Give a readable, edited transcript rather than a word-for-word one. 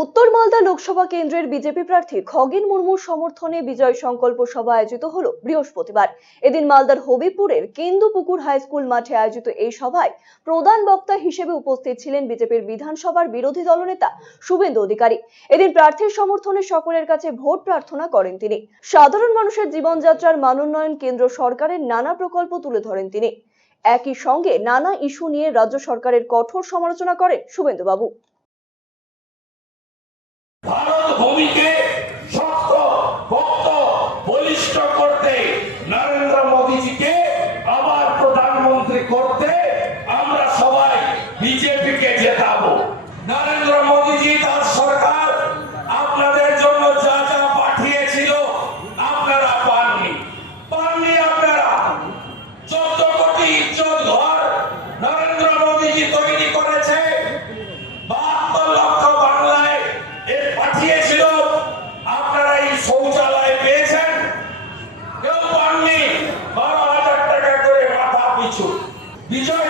উত্তর মালদা লোকসভা কেন্দ্রের বিজেপি প্রার্থী খগেন মুর্মুর সমর্থনে বিজয় সংকল্প সভা আয়োজিত হলো বৃহস্পতিবার। এদিন মালদার হবিপুরের কেন্দুপুকুর হাই স্কুল মাঠে আয়োজিত এই সভায় প্রধান বক্তা হিসেবে উপস্থিত ছিলেন বিজেপির বিধানসভার বিরোধী দলনেতা শুভেন্দু অধিকারী। এদিন প্রার্থীর সমর্থনে সকলের কাছে ভোট প্রার্থনা করেন তিনি। সাধারণ মানুষের জীবনযাত্রার মানোন্নয়ন, কেন্দ্র সরকারের নানা প্রকল্প তুলে ধরেন তিনি। একই সঙ্গে নানা ইস্যু নিয়ে রাজ্য সরকারের কঠোর সমালোচনা করেন শুভেন্দু বাবু। ভারত ভূমিকে শক্ত পোক্ত বলিষ্ঠ করতে, নরেন্দ্র মোদীজিকে আবার প্রধানমন্ত্রী করতে আমরা সবাই বিজেপিকে জেতাবো। নরেন্দ্র মোদীজি তার সরকার আপনাদের জন্য যা যা পাঠিয়েছিল আপনারা পাননি। আপনারা 14 কোটি ইজ্জত ঘর নরেন্দ্র মোদীজি তৈরি করেছে। 72 লক্ষ বাংলায় পাঠিয়েছিল। আপনারা এই শৌচালয় পেয়েছেন? কেউ পাননি। 12,000 টাকা করে মাথা পিছু। বিজয়